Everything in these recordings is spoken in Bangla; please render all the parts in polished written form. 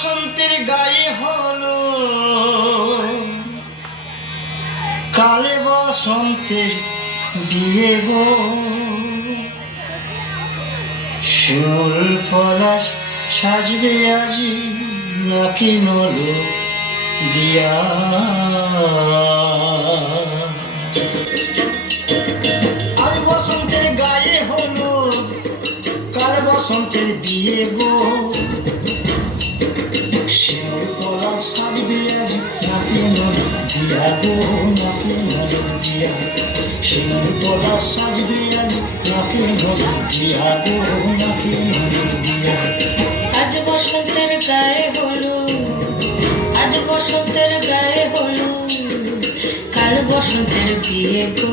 বসন্তের গায়ে হলো কালে বসন্তের বিয়ে গো, শিমুল পলাশ সাজবে আজি নাকি নলো দিয়া। আজ বসন্তের গায়ে হলো কাল বসন্তের বিয়ে গো, শিমুল পলাশ সাজবে আজি নাকি নলো দিয়া গো, নাকি নলো দিয়া। শিমুল পলাশ সাজবে আজি নাকি নলো দিয়া গো, নাকি নলো দিয়া। আজ বসন্তের গায়ে হলো, আজ বসন্তের গায়ে হলো কাল বসন্তের বিয়ে গো,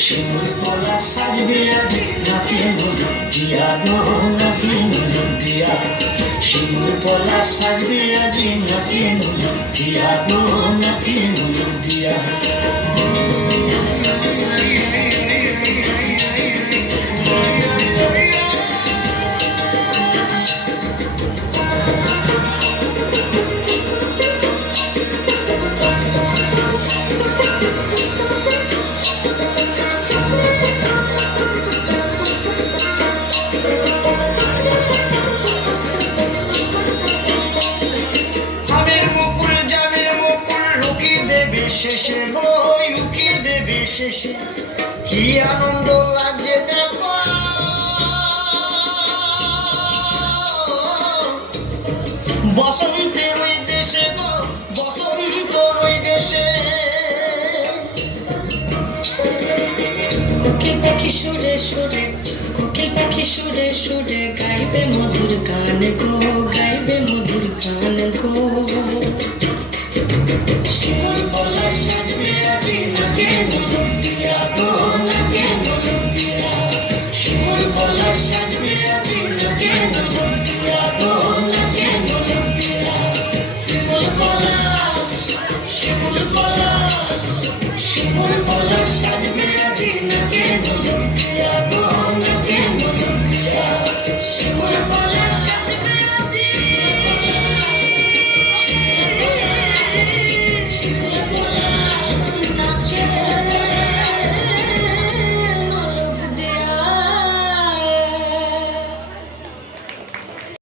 শিমুল পলাশ সাজবে আজি নাকি নলো দিয়া গো, নাকি নলো দিয়া। শিমুল পলাশ সাজবে আজি নাকি নলো দিয়া গো, নাকি নলো দিয়া। শেষে গো লুকি দেবে শেষে, কি আনন্দ লাগছে দেখো। বসন্তের ওই দেশে গো, বসন্ত ওই দেশে। কোকিল পাখি সুরে সুরে, কোকিল পাখি সুরে সুরে গাইবে মধুর গান গো, গাইবে মধুর গান গো।